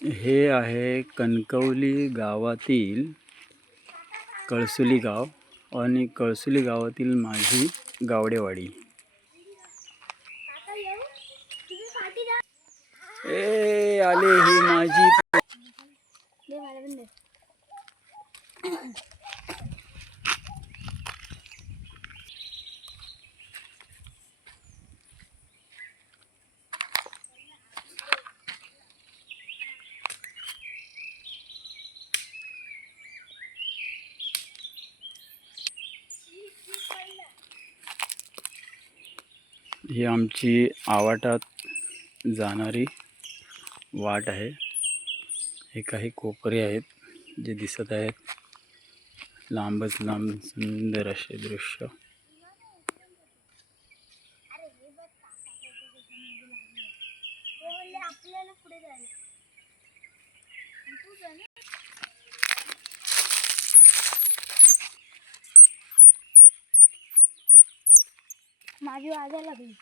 हे आहे कणकवली गावातील कळसुली गाव आणि कळसुली गावातील माझी गावडेवाडी. ए आले ही माझी ही आमची आवाटात जाणारी वाट आहे. हे काही कोपरे आहेत जे दिसत आहेत, लांबच लांब सुंदर असे दृश्य. माझी वाजायला लागली.